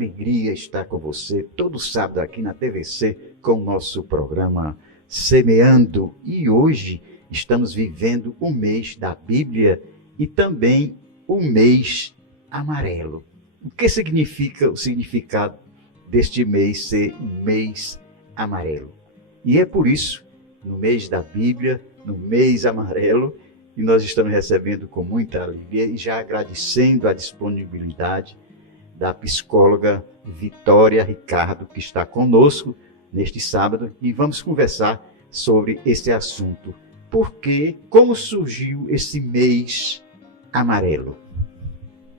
alegria estar com você todo sábado aqui na TVC com o nosso programa Semeando. E hoje estamos vivendo o mês da Bíblia e também o mês amarelo. O que significa o significado deste mês ser um mês amarelo? E é por isso, no mês da Bíblia, no mês amarelo, e nós estamos recebendo com muita alegria e já agradecendo a disponibilidade da psicóloga Vitória Ricardo, que está conosco neste sábado, e vamos conversar sobre esse assunto. Como surgiu esse mês amarelo?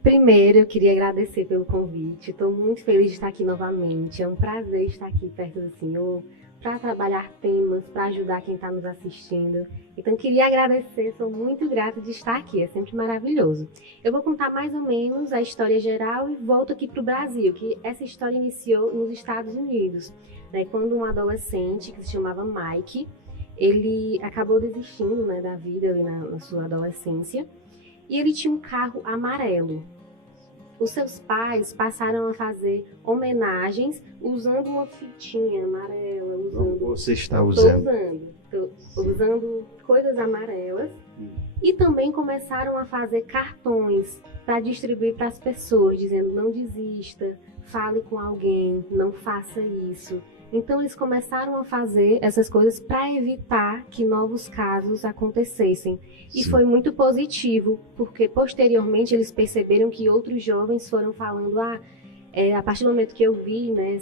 Primeiro, eu queria agradecer pelo convite. Estou muito feliz de estar aqui novamente. É um prazer estar aqui perto do Senhor, para trabalhar temas, para ajudar quem está nos assistindo. Então, queria agradecer, sou muito grata de estar aqui, é sempre maravilhoso. Eu vou contar mais ou menos a história geral e volto aqui para o Brasil, que essa história iniciou nos Estados Unidos, né, quando um adolescente que se chamava Mike, ele acabou desistindo, né, da vida ali na sua adolescência, e ele tinha um carro amarelo. Os seus pais passaram a fazer homenagens usando uma fitinha amarela, Você está usando? Usando coisas amarelas. E também começaram a fazer cartões para distribuir para as pessoas, dizendo: não desista, fale com alguém, não faça isso. Então eles começaram a fazer essas coisas para evitar que novos casos acontecessem. E foi muito positivo, porque posteriormente eles perceberam que outros jovens foram falando: a partir do momento que eu vi, né,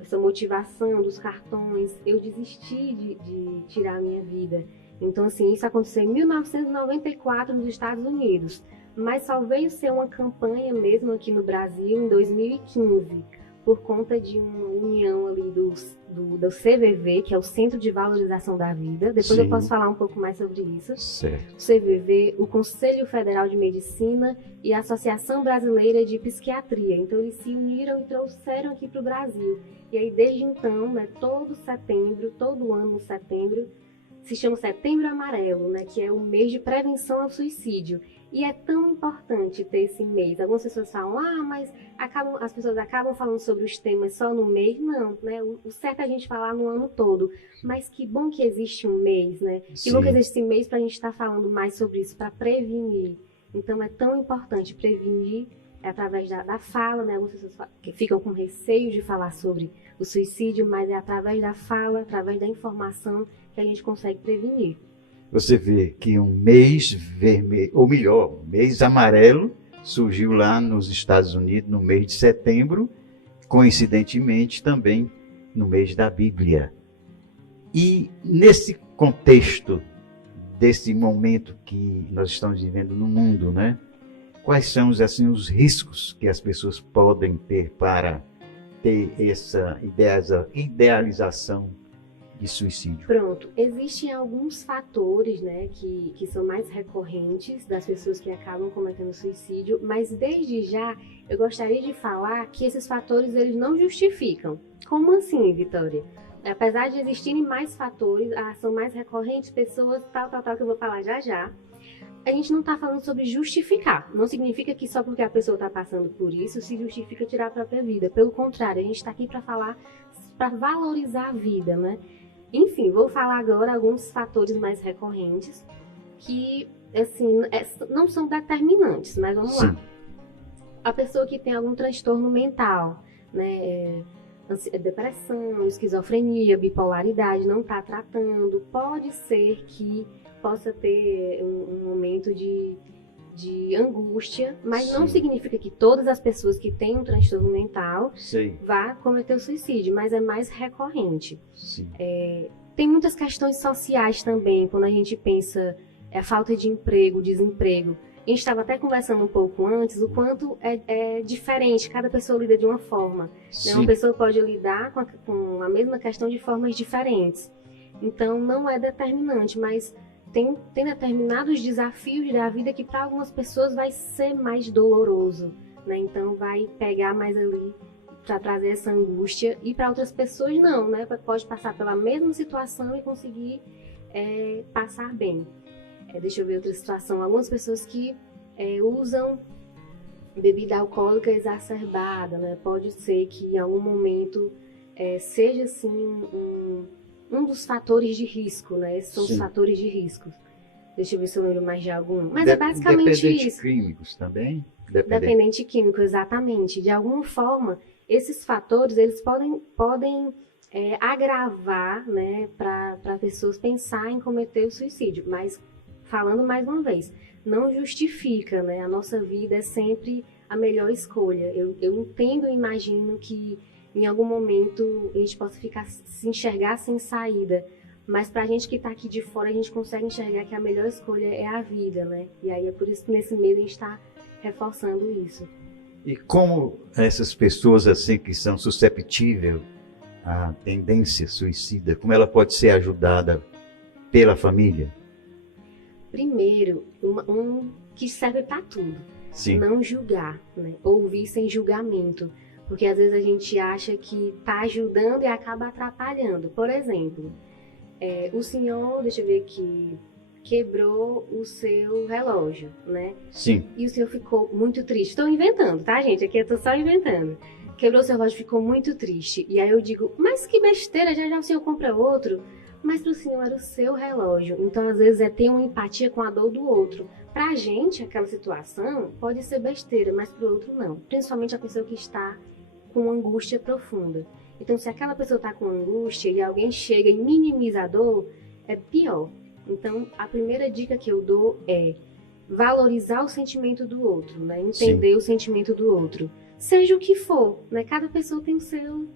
essa motivação dos cartões, eu desisti de tirar a minha vida. Então, assim, isso aconteceu em 1994 nos Estados Unidos, mas só veio ser uma campanha mesmo aqui no Brasil em 2015, por conta de uma união ali do CVV, que é o Centro de Valorização da Vida. Depois Sim. Eu posso falar um pouco mais sobre isso. Certo. O CVV, o Conselho Federal de Medicina e a Associação Brasileira de Psiquiatria. Então, eles se uniram e trouxeram aqui para o Brasil. E aí, desde então, né, todo ano no setembro, se chama Setembro Amarelo, né, que é o mês de prevenção ao suicídio. E é tão importante ter esse mês. Algumas pessoas falam: mas as pessoas acabam falando sobre os temas só no mês. Não, né? O certo é a gente falar no ano todo. Mas que bom que existe um mês, né? Que bom que existe esse mês para a gente estar falando mais sobre isso, para prevenir. Então é tão importante prevenir através da fala, né? Algumas pessoas que ficam com receio de falar sobre o suicídio, mas é através da fala, através da informação que a gente consegue prevenir. Você vê que um mês vermelho, ou melhor, um mês amarelo, surgiu lá nos Estados Unidos no mês de setembro, coincidentemente também no mês da Bíblia. E nesse contexto desse momento que nós estamos vivendo no mundo, né? Quais são assim, os riscos que as pessoas podem ter para ter essa idealização de suicídio? Pronto, existem alguns fatores, né, que são mais recorrentes das pessoas que acabam cometendo suicídio, mas desde já eu gostaria de falar que esses fatores eles não justificam. Como assim, Vitória? Apesar de existirem mais fatores, são mais recorrentes, pessoas tal, que eu vou falar já, a gente não está falando sobre justificar. Não significa que só porque a pessoa está passando por isso se justifica tirar a própria vida. Pelo contrário, a gente está aqui para falar, para valorizar a vida, né? Enfim, vou falar agora alguns fatores mais recorrentes que, assim, não são determinantes, mas vamos lá. A pessoa que tem algum transtorno mental, né, depressão, esquizofrenia, bipolaridade, não está tratando, pode ser que possa ter um momento de angústia, mas não significa que todas as pessoas que têm um transtorno mental vá cometer o suicídio, mas é mais recorrente. Tem muitas questões sociais também, quando a gente pensa a falta de emprego, desemprego. A gente estava até conversando um pouco antes, o quanto é diferente, cada pessoa lida de uma forma. Né? Uma pessoa pode lidar com a mesma questão de formas diferentes. Então, não é determinante, mas tem determinados desafios da vida que para algumas pessoas vai ser mais doloroso, né? Então vai pegar mais ali para trazer essa angústia, e para outras pessoas não, né? Pode passar pela mesma situação e conseguir passar bem. Deixa eu ver outra situação. Algumas pessoas que usam bebida alcoólica exacerbada, né? Pode ser que em algum momento seja assim um dos fatores de risco, né? Esses são os fatores de risco. Deixa eu ver se eu lembro mais de algum. Mas é basicamente dependente isso. Químicos também? Dependente químico, exatamente. De alguma forma, esses fatores eles podem agravar, né, para pessoas pensar em cometer o suicídio. Mas, falando mais uma vez, não justifica, né? A nossa vida é sempre a melhor escolha. Eu entendo e imagino que em algum momento a gente possa se enxergar sem saída. Mas para a gente que está aqui de fora, a gente consegue enxergar que a melhor escolha é a vida, né? E aí é por isso que nesse mês a gente está reforçando isso. E como essas pessoas assim que são susceptíveis à tendência suicida, como ela pode ser ajudada pela família? Primeiro, um que serve para tudo. Sim. Não julgar, né? Ouvir sem julgamento. Porque às vezes a gente acha que está ajudando e acaba atrapalhando. Por exemplo, o senhor, deixa eu ver aqui, quebrou o seu relógio, né? Sim. E o senhor ficou muito triste. Estou inventando, tá, gente? Aqui eu tô só inventando. Quebrou o seu relógio, ficou muito triste. E aí eu digo, mas que besteira, já já o senhor compra outro. Mas pro senhor era o seu relógio. Então, às vezes, ter uma empatia com a dor do outro. Pra gente, aquela situação pode ser besteira, mas pro outro não. Principalmente a pessoa que está com angústia profunda. Então, se aquela pessoa está com angústia e alguém chega e minimiza a dor, é pior. Então, a primeira dica que eu dou é valorizar o sentimento do outro, né? Entender o sentimento do outro. Seja o que for, né? Cada pessoa tem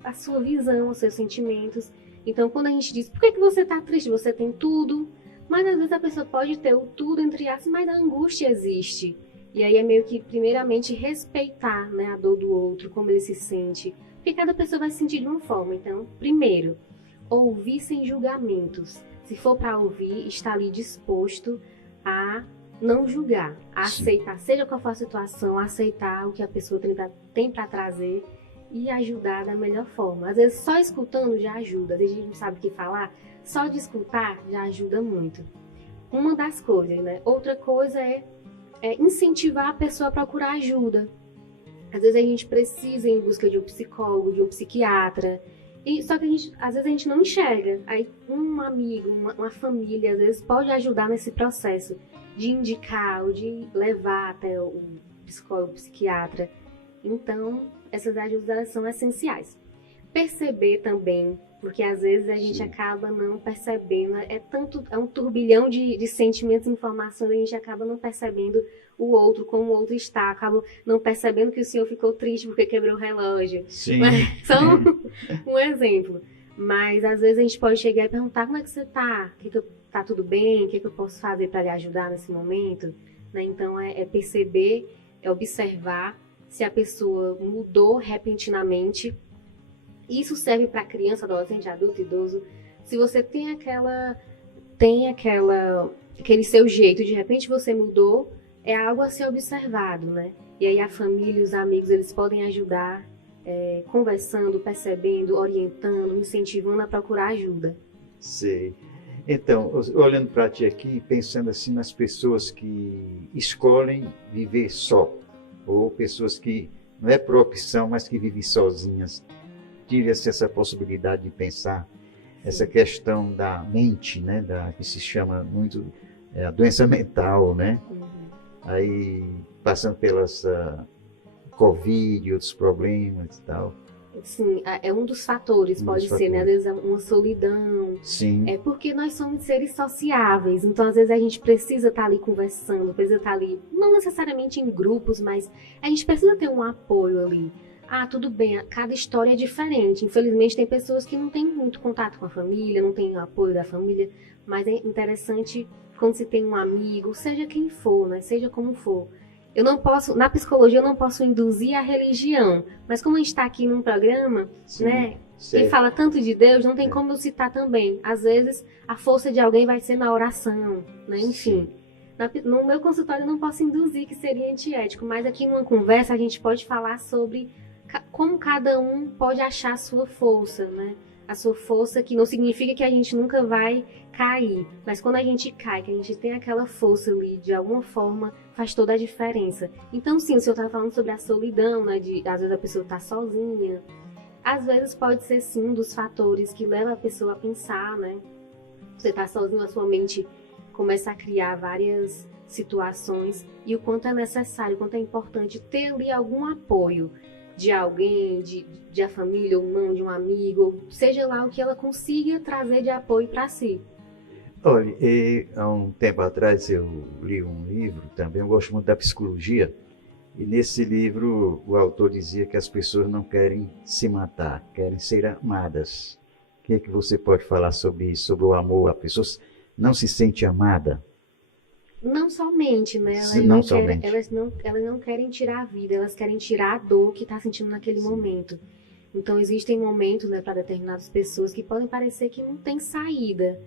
a sua visão, os seus sentimentos. Então, quando a gente diz, por que você está triste? Você tem tudo. Mas, às vezes, a pessoa pode ter o tudo, entre aspas, mas a angústia existe. E aí é meio que, primeiramente, respeitar, né, a dor do outro, como ele se sente. Porque cada pessoa vai se sentir de uma forma. Então, primeiro, ouvir sem julgamentos. Se for para ouvir, estar ali disposto a não julgar, a aceitar, seja qual for a situação, aceitar o que a pessoa tem para trazer e ajudar da melhor forma. Às vezes, só escutando já ajuda. Às vezes a gente não sabe o que falar, só de escutar já ajuda muito. Uma das coisas, né? Outra coisa é incentivar a pessoa a procurar ajuda. Às vezes a gente precisa ir em busca de um psicólogo, de um psiquiatra, só que às vezes a gente não enxerga. Aí um amigo, uma família, às vezes pode ajudar nesse processo de indicar ou de levar até o psicólogo, o psiquiatra. Então, essas ajudas são essenciais. Perceber também, porque às vezes a gente acaba não percebendo, é um turbilhão de sentimentos e informações, a gente acaba não percebendo o outro, como o outro está, acaba não percebendo que o senhor ficou triste porque quebrou o relógio. Sim. Mas, só um exemplo. Mas às vezes a gente pode chegar e perguntar, como é que você está? Tá tudo bem? O que eu posso fazer para lhe ajudar nesse momento? Né? Então é perceber, é observar se a pessoa mudou repentinamente. Isso serve para criança, adolescente, adulto, idoso. Se você tem aquele seu jeito, de repente você mudou, é algo a ser observado, né? E aí a família, os amigos, eles podem ajudar, conversando, percebendo, orientando, incentivando a procurar ajuda. Sei. Então, olhando para ti aqui, pensando assim nas pessoas que escolhem viver só, ou pessoas que não é por opção, mas que vivem sozinhas, tive-se essa possibilidade de pensar essa questão da mente, né, que se chama muito a doença mental, né? Aí passando pelas Covid e outros problemas e tal. Sim, é um dos fatores, pode ser, né? Às vezes é uma solidão. Sim. É porque nós somos seres sociáveis, então às vezes a gente precisa estar ali conversando, precisa estar ali, não necessariamente em grupos, mas a gente precisa ter um apoio ali. Ah, tudo bem, cada história é diferente. Infelizmente tem pessoas que não têm muito contato com a família, não têm o apoio da família, mas é interessante quando se tem um amigo, seja quem for, né? Seja como for. Eu não posso, na psicologia eu não posso induzir a religião, mas como a gente está aqui num programa, sim, né, que fala tanto de Deus, não tem como eu citar também. Às vezes a força de alguém vai ser na oração, né? Enfim. No meu consultório eu não posso induzir, que seria antiético, mas aqui numa conversa a gente pode falar sobre como cada um pode achar a sua força, né? a sua força, que não significa que a gente nunca vai cair, mas quando a gente cai, que a gente tem aquela força ali, de alguma forma, faz toda a diferença. Então, sim, o senhor estava falando sobre a solidão, né, às vezes a pessoa está sozinha. Às vezes pode ser, sim, um dos fatores que leva a pessoa a pensar, né? Você está sozinho, a sua mente começa a criar várias situações, e o quanto é necessário, o quanto é importante ter ali algum apoio de alguém, de a família ou não, de um amigo, seja lá o que ela consiga trazer de apoio para si. Olha, há um tempo atrás eu li um livro, também eu gosto muito da psicologia, e nesse livro o autor dizia que as pessoas não querem se matar, querem ser amadas. O que é que você pode falar sobre isso, sobre o amor? A pessoa não se sente amada? Não somente, né? Elas não querem tirar a vida, elas querem tirar a dor que está sentindo naquele momento. Então, existem momentos, né, para determinadas pessoas que podem parecer que não tem saída,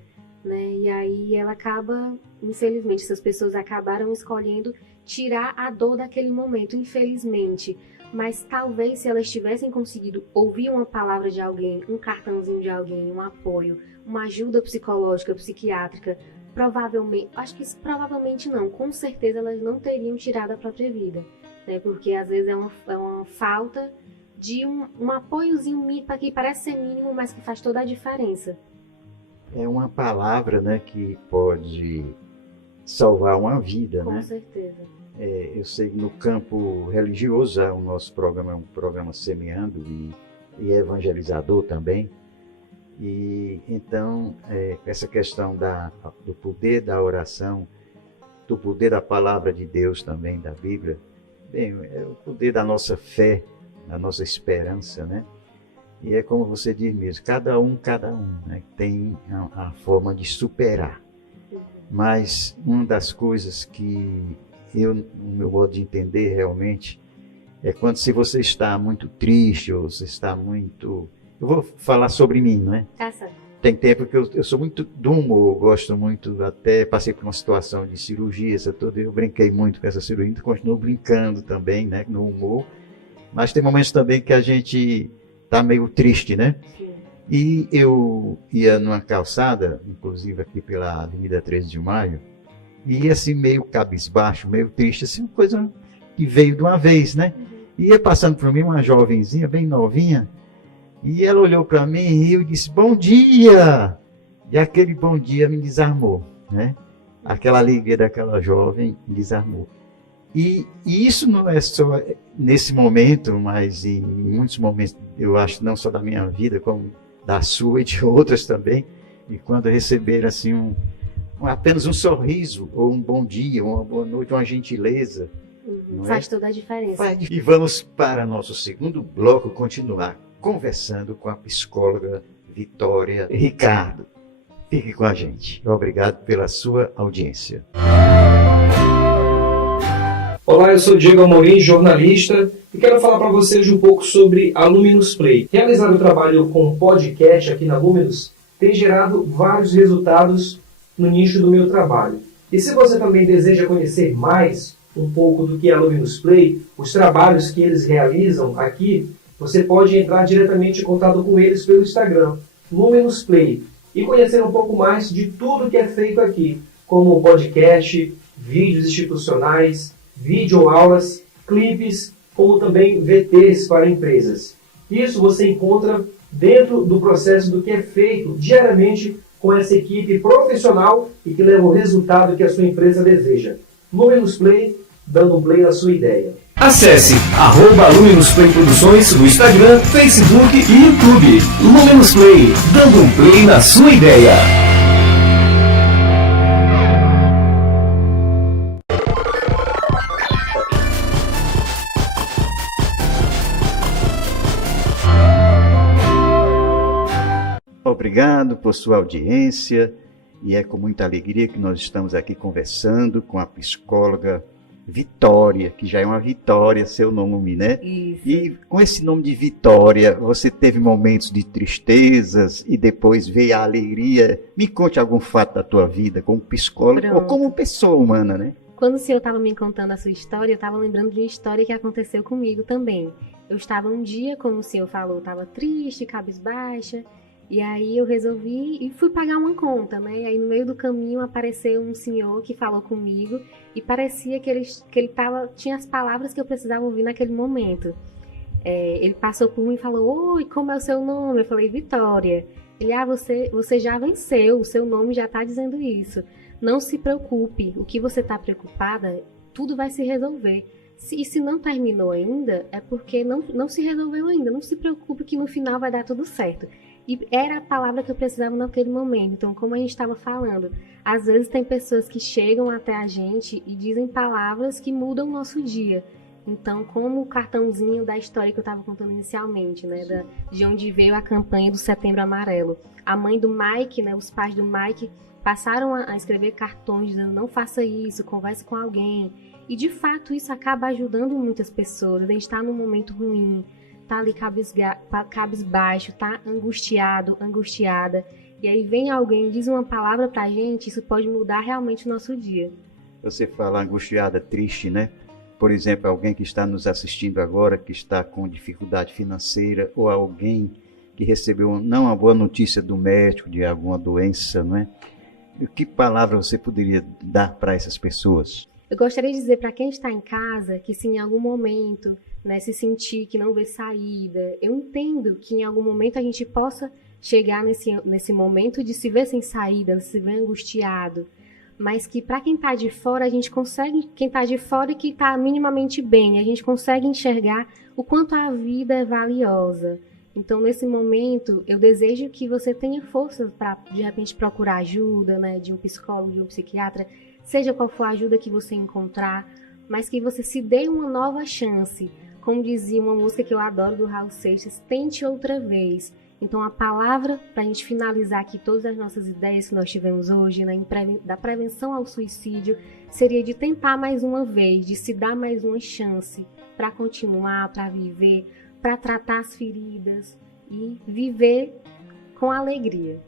né? E aí ela acaba, infelizmente, essas pessoas acabaram escolhendo tirar a dor daquele momento, infelizmente. Mas talvez se elas tivessem conseguido ouvir uma palavra de alguém, um cartãozinho de alguém, um apoio, uma ajuda psicológica, psiquiátrica, provavelmente, acho que isso provavelmente não, com certeza elas não teriam tirado a própria vida, né? Porque às vezes é uma falta de um apoiozinho que parece ser mínimo, mas que faz toda a diferença. É uma palavra, né, que pode salvar uma vida, Com né? certeza. Eu sei que no campo religioso, o nosso programa é um programa semeando e evangelizador também. E então, essa questão do poder da oração, do poder da palavra de Deus também, da Bíblia, bem, é o poder da nossa fé, da nossa esperança, né? E é como você diz mesmo, cada um, né, tem a forma de superar. Mas uma das coisas que no meu modo de entender realmente, é quando se você está muito triste, ou você está muito... Eu vou falar sobre mim, não é? Tem tempo que eu sou muito do humor, gosto muito, até passei por uma situação de cirurgia, eu brinquei muito com essa cirurgia, continuo brincando também, né, no humor. Mas tem momentos também que a gente está meio triste, né? Sim. E eu ia numa calçada, inclusive aqui pela Avenida 13 de Maio, e ia assim meio cabisbaixo, meio triste, assim, uma coisa que veio de uma vez, né? E ia passando por mim uma jovenzinha, bem novinha, e ela olhou para mim e riu e disse, bom dia! E aquele bom dia me desarmou, né? Aquela alegria daquela jovem me desarmou. E isso não é só nesse momento, mas em muitos momentos, eu acho, não só da minha vida, como da sua e de outras também, e quando receber assim apenas um sorriso, ou um bom dia, uma boa noite, uma gentileza. Faz toda a diferença. E vamos para nosso segundo bloco, continuar conversando com a psicóloga Vitória Ricardo. Fique com a gente. Obrigado pela sua audiência. Olá, eu sou Diego Amorim, jornalista, e quero falar para vocês um pouco sobre a Luminous Play. Realizar o trabalho com podcast aqui na Luminous tem gerado vários resultados no nicho do meu trabalho. E se você também deseja conhecer mais um pouco do que é a Luminous Play, os trabalhos que eles realizam aqui, você pode entrar diretamente em contato com eles pelo Instagram, Luminous Play, e conhecer um pouco mais de tudo que é feito aqui, como podcast, vídeos institucionais, videoaulas, clipes, como também VTs para empresas. Isso você encontra dentro do processo do que é feito diariamente com essa equipe profissional e que leva o resultado que a sua empresa deseja. Luminous Play, dando um play na sua ideia. Acesse @Luminous Play Produções no Instagram, Facebook e YouTube. Luminous Play, dando um play na sua ideia. Obrigado por sua audiência, e é com muita alegria que nós estamos aqui conversando com a psicóloga Vitória, que já é uma Vitória, seu nome, né? Isso. E com esse nome de Vitória, você teve momentos de tristezas e depois veio a alegria. Me conte algum fato da tua vida como psicóloga ou como pessoa humana, né? Quando o senhor estava me contando a sua história, eu estava lembrando de uma história que aconteceu comigo também. Eu estava um dia, como o senhor falou, estava triste, cabisbaixa, E aí eu resolvi e fui pagar uma conta, né? E aí no meio do caminho apareceu um senhor que falou comigo e parecia que tinha as palavras que eu precisava ouvir naquele momento. Ele passou por mim e falou: oi, como é o seu nome? Eu falei: Vitória. Ele: você já venceu, o seu nome já está dizendo isso. Não se preocupe, o que você está preocupada, tudo vai se resolver. E se não terminou ainda, é porque não se resolveu ainda. Não se preocupe que no final vai dar tudo certo. E era a palavra que eu precisava naquele momento. Então, como a gente estava falando, às vezes tem pessoas que chegam até a gente e dizem palavras que mudam o nosso dia. Então, como o cartãozinho da história que eu estava contando inicialmente, né, de onde veio a campanha do Setembro Amarelo. A mãe do Mike, né, os pais do Mike passaram a escrever cartões dizendo: não faça isso, converse com alguém. E, de fato, isso acaba ajudando muitas pessoas. A gente está num momento ruim, tá ali cabisbaixo, tá angustiado, angustiada, e aí vem alguém e diz uma palavra pra gente, isso pode mudar realmente o nosso dia. Você fala angustiada, triste, né? Por exemplo, alguém que está nos assistindo agora, que está com dificuldade financeira, ou alguém que recebeu não uma boa notícia do médico de alguma doença, não é? Que palavra você poderia dar para essas pessoas? Eu gostaria de dizer para quem está em casa que se em algum momento, né, se sentir que não vê saída, eu entendo que em algum momento a gente possa chegar nesse momento de se ver sem saída, de se ver angustiado, mas que para quem está de fora, a gente consegue, quem está de fora e que está minimamente bem, a gente consegue enxergar o quanto a vida é valiosa. Então, nesse momento, eu desejo que você tenha força para, de repente, procurar ajuda, né, de um psicólogo, de um psiquiatra, seja qual for a ajuda que você encontrar, mas que você se dê uma nova chance. Como dizia uma música que eu adoro do Raul Seixas, tente outra vez. Então, a palavra, para a gente finalizar aqui todas as nossas ideias que nós tivemos hoje, né, da prevenção ao suicídio, seria de tentar mais uma vez, de se dar mais uma chance para continuar, para viver, para tratar as feridas e viver com alegria.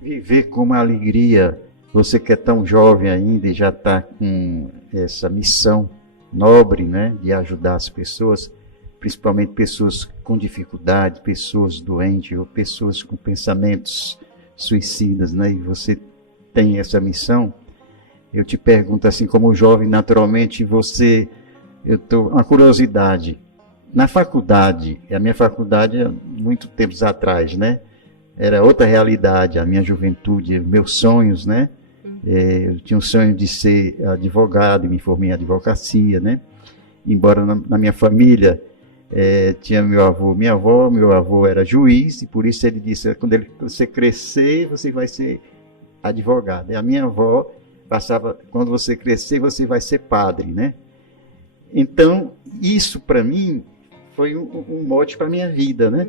Viver com alegria. Você que é tão jovem ainda e já está com essa missão nobre, né, de ajudar as pessoas, principalmente pessoas com dificuldade, pessoas doentes ou pessoas com pensamentos suicidas, né, e você tem essa missão. Eu te pergunto assim, como jovem, naturalmente, uma curiosidade. Na faculdade, a minha faculdade há muito tempos atrás, né, era outra realidade, a minha juventude, meus sonhos, né, eu tinha um sonho de ser advogado, me formei em advocacia, né? Embora na minha família tinha meu avô, minha avó, meu avô era juiz, e por isso ele disse: quando você crescer, você vai ser advogado. E a minha avó passava: quando você crescer, você vai ser padre, né? Então, isso para mim foi um mote para a minha vida, né?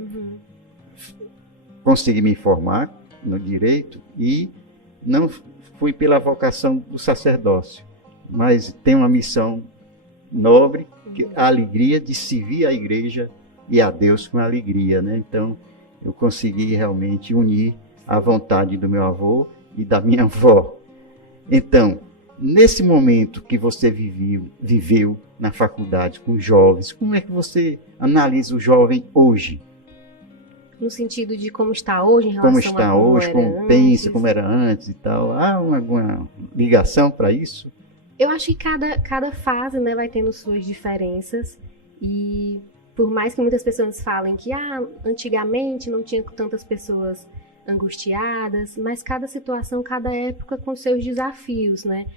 Consegui me formar no direito e não fui pela vocação do sacerdócio, mas tenho uma missão nobre, a alegria de servir a igreja e a Deus com alegria, né? Então, eu consegui realmente unir a vontade do meu avô e da minha avó. Então, nesse momento que você viveu na faculdade com jovens, como é que você analisa o jovem hoje? No sentido de como está hoje em relação como está a hoje, como pensa, como era antes e tal. Há alguma ligação para isso? Eu acho que cada fase, né, vai tendo suas diferenças, e por mais que muitas pessoas falem que antigamente não tinha tantas pessoas angustiadas, mas cada situação, cada época com seus desafios, né?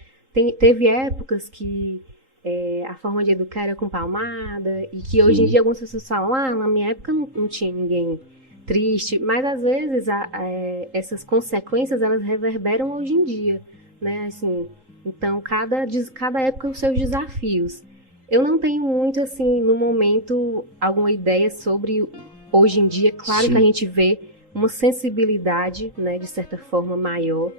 Teve épocas que a forma de educar era com palmada, e que hoje em dia algumas pessoas falam: na minha época não tinha ninguém triste, mas às vezes essas consequências elas reverberam hoje em dia, né? Assim, então cada época os seus desafios. Eu não tenho muito assim no momento alguma ideia sobre hoje em dia. Claro que a gente vê uma sensibilidade, né, de certa forma maior,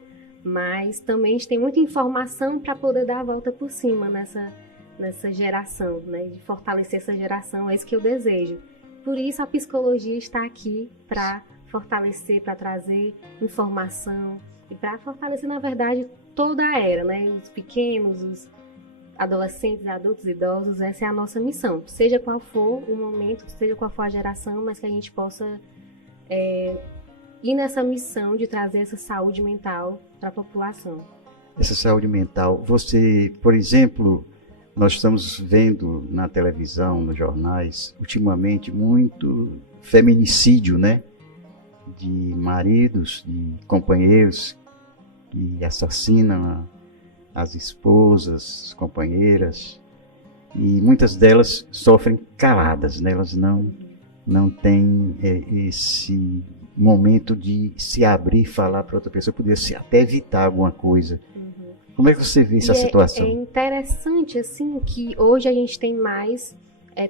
mas também a gente tem muita informação para poder dar a volta por cima nessa geração, né, de fortalecer essa geração. É isso que eu desejo. Por isso a psicologia está aqui para fortalecer, para trazer informação e para fortalecer, na verdade, toda a era, né? Os pequenos, os adolescentes, adultos, idosos. Essa é a nossa missão. Seja qual for o momento, seja qual for a geração, mas que a gente possa e nessa missão de trazer essa saúde mental para a população. Essa saúde mental, você, por exemplo, nós estamos vendo na televisão, nos jornais, ultimamente, muito feminicídio, né? De maridos, de companheiros que assassinam as esposas, as companheiras, e muitas delas sofrem caladas, né? Elas não têm esse momento de se abrir e falar para outra pessoa, poderia até evitar alguma coisa. Como é que você vê essa situação? É interessante, assim, que hoje a gente tem mais,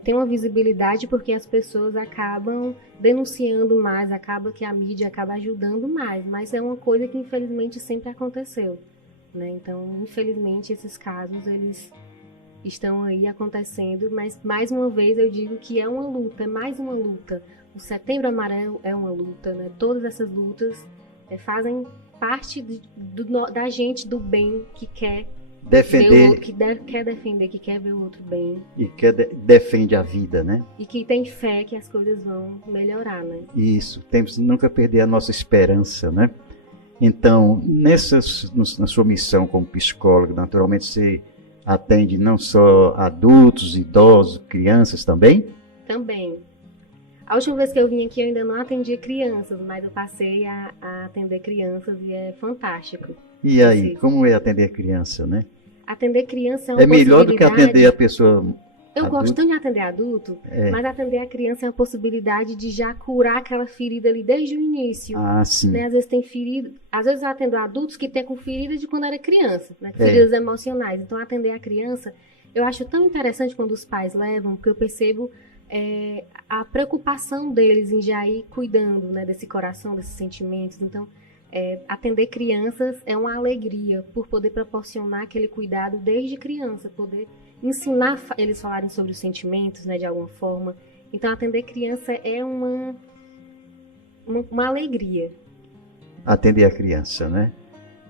tem uma visibilidade porque as pessoas acabam denunciando mais, acaba que a mídia acaba ajudando mais, mas é uma coisa que infelizmente sempre aconteceu, né? Então, infelizmente, esses casos, eles estão aí acontecendo, mas mais uma vez eu digo que é uma luta, é mais uma luta. O Setembro Amarelo é uma luta, né? Todas essas lutas fazem parte da gente do bem que quer defender, quer defender, que quer ver o outro bem. E que defende a vida, né? E que tem fé que as coisas vão melhorar, né? Isso, temos que nunca perder a nossa esperança, né? Então, na sua missão como psicólogo, naturalmente você atende não só adultos, idosos, crianças também? Também. A última vez que eu vim aqui eu ainda não atendia crianças, mas eu passei a atender crianças e é fantástico. E aí, como é atender criança, né? Atender criança é uma melhor do que atender a pessoa Eu gosto tanto de atender adulto, mas atender a criança é uma possibilidade de já curar aquela ferida ali desde o início. Ah, sim. Né? Às vezes tem ferida, às vezes eu atendo adultos que têm com ferida de quando era criança, né? Feridas emocionais. Então atender a criança, eu acho tão interessante quando os pais levam, porque eu percebo a preocupação deles em já ir cuidando, né, desse coração, desses sentimentos. Então, atender crianças é uma alegria por poder proporcionar aquele cuidado desde criança, poder ensinar eles a falarem sobre os sentimentos, né, de alguma forma. Então, atender criança é uma alegria. Atender a criança, né?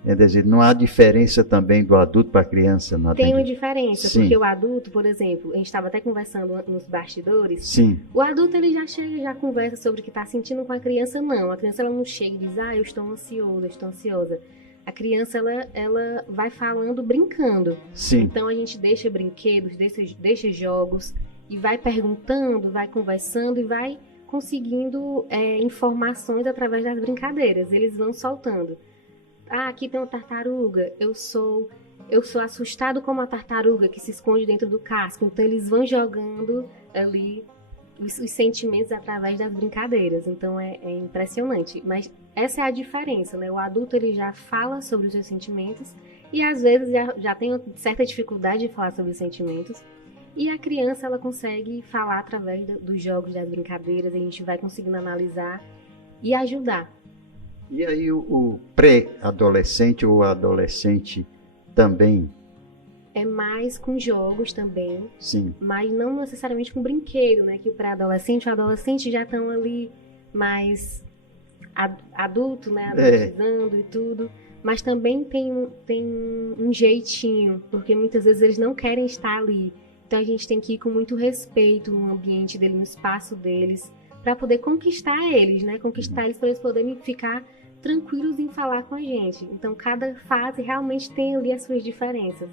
Quer dizer, não há diferença também do adulto para a criança? Tem uma diferença, Sim. porque o adulto, por exemplo, a gente estava até conversando nos bastidores. Sim. O adulto, ele já chega, já conversa sobre o que está sentindo com a criança, não. A criança, ela não chega e diz, eu estou ansioso, eu estou ansiosa. A criança, ela vai falando brincando. Sim. Então, a gente deixa brinquedos, deixa jogos, e vai perguntando, vai conversando e vai conseguindo informações através das brincadeiras. Eles vão soltando. Aqui tem uma tartaruga, eu sou assustado como a tartaruga que se esconde dentro do casco. Então eles vão jogando ali os sentimentos através das brincadeiras. Então é impressionante. Mas essa é a diferença, né? O adulto, ele já fala sobre os seus sentimentos e às vezes já tem uma certa dificuldade de falar sobre os sentimentos. E a criança, ela consegue falar através dos jogos, das brincadeiras. A gente vai conseguindo analisar e ajudar. E aí o pré-adolescente ou adolescente também? É mais com jogos também. Sim. Mas não necessariamente com brinquedo, né? Que o pré-adolescente e o adolescente já estão ali mais adulto, né? Adultizando e tudo. Mas também tem um jeitinho, porque muitas vezes eles não querem estar ali. Então a gente tem que ir com muito respeito no ambiente deles, no espaço deles, para poder conquistar eles, né? Conquistar eles para eles poderem ficar tranquilos em falar com a gente. Então, cada fase realmente tem ali as suas diferenças.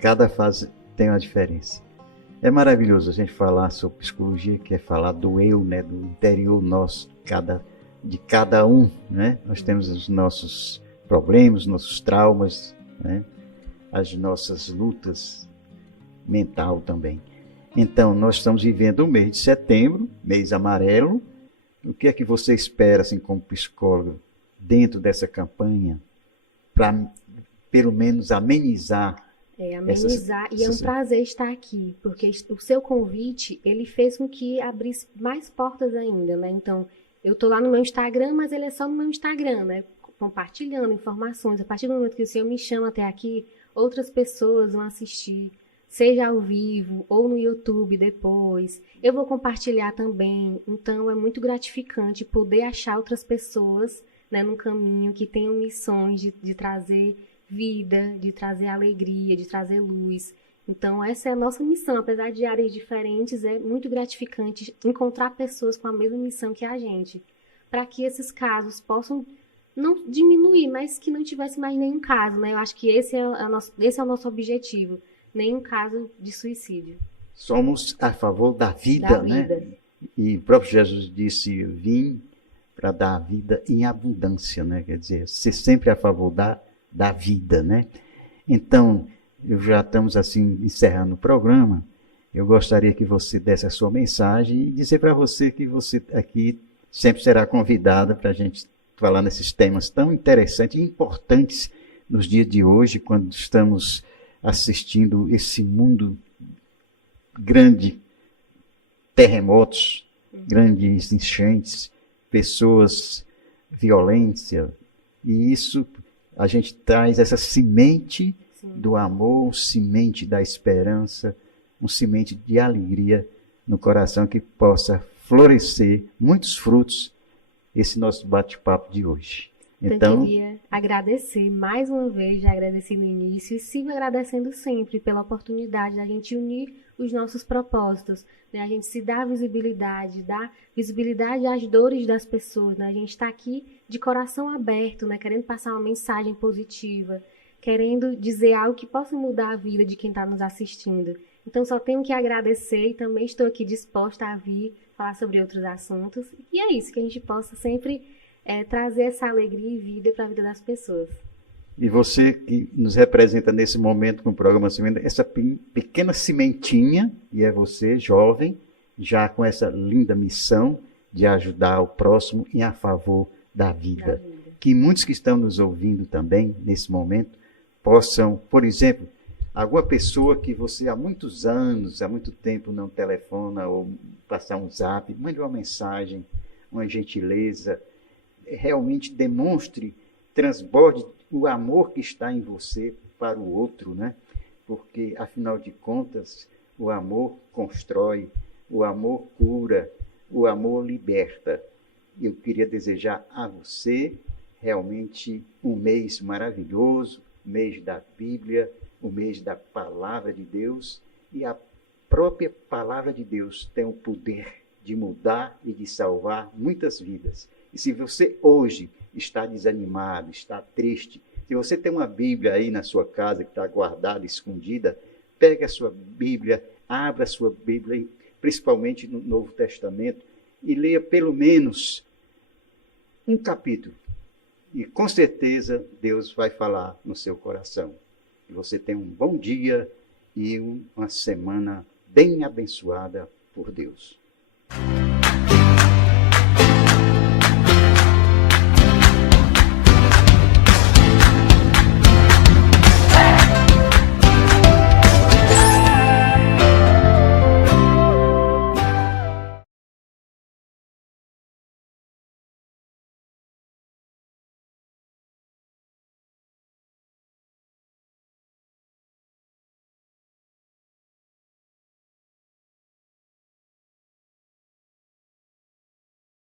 Cada fase tem uma diferença. É maravilhoso a gente falar sobre psicologia, que é falar do eu, né? Do interior nosso, de cada um, né? Nós temos os nossos problemas, nossos traumas, né? As nossas lutas mental também. Então, nós estamos vivendo o mês de setembro, mês amarelo. O que é que você espera, assim, como psicólogo, dentro dessa campanha, para, pelo menos, amenizar? Amenizar, e é um prazer estar aqui, porque o seu convite, ele fez com que abrisse mais portas ainda, né? Então, eu estou lá no meu Instagram, mas ele é só no meu Instagram, né? Compartilhando informações. A partir do momento que o senhor me chama até aqui, outras pessoas vão assistir, seja ao vivo ou no YouTube depois. Eu vou compartilhar também. Então, é muito gratificante poder achar outras pessoas, né, no caminho, que tenham missões de trazer vida, de trazer alegria, de trazer luz. Então, essa é a nossa missão. Apesar de áreas diferentes, é muito gratificante encontrar pessoas com a mesma missão que a gente. para que esses casos possam não diminuir, mas que não tivesse mais nenhum caso, né? Eu acho que esse é o nosso objetivo, nenhum caso de suicídio. Somos a favor da vida, né? E o próprio Jesus disse, vim para dar a vida em abundância, né? Quer dizer, ser sempre a favor da vida, né? Então, já estamos assim encerrando o programa. Eu gostaria que você desse a sua mensagem e dizer para você que você aqui sempre será convidada para a gente falar nesses temas tão interessantes e importantes nos dias de hoje, quando estamos assistindo esse mundo grande, terremotos, grandes enchentes, pessoas, violência, e isso a gente traz essa semente do amor, semente da esperança, semente de alegria no coração que possa florescer muitos frutos esse nosso bate-papo de hoje. Então, eu queria agradecer mais uma vez, já agradeci no início e sigo agradecendo sempre pela oportunidade da gente unir os nossos propósitos, né? A gente se dá visibilidade, às dores das pessoas, né? A gente está aqui de coração aberto, né? Querendo passar uma mensagem positiva, querendo dizer algo que possa mudar a vida de quem está nos assistindo. Então, só tenho que agradecer e também estou aqui disposta a vir falar sobre outros assuntos. E é isso, que a gente possa sempre trazer essa alegria e vida para a vida das pessoas. E você que nos representa nesse momento com o programa Semeando, essa pequena sementinha, e é você, jovem, já com essa linda missão de ajudar o próximo em a favor da vida. Que muitos que estão nos ouvindo também, nesse momento, possam, por exemplo, alguma pessoa que você há muitos anos, há muito tempo não telefona ou passar um zap, mande uma mensagem, uma gentileza, realmente demonstre, transborde o amor que está em você para o outro, né? Porque, afinal de contas, o amor constrói, o amor cura, o amor liberta. Eu queria desejar a você realmente um mês maravilhoso, mês da Bíblia, o mês da Palavra de Deus, e a própria Palavra de Deus tem o poder de mudar e de salvar muitas vidas. E se você hoje está desanimado, está triste, se você tem uma Bíblia aí na sua casa que está guardada, escondida, pegue a sua Bíblia, abra a sua Bíblia, principalmente no Novo Testamento, e leia pelo menos um capítulo. E com certeza Deus vai falar no seu coração. Que você tenha um bom dia e uma semana bem abençoada por Deus.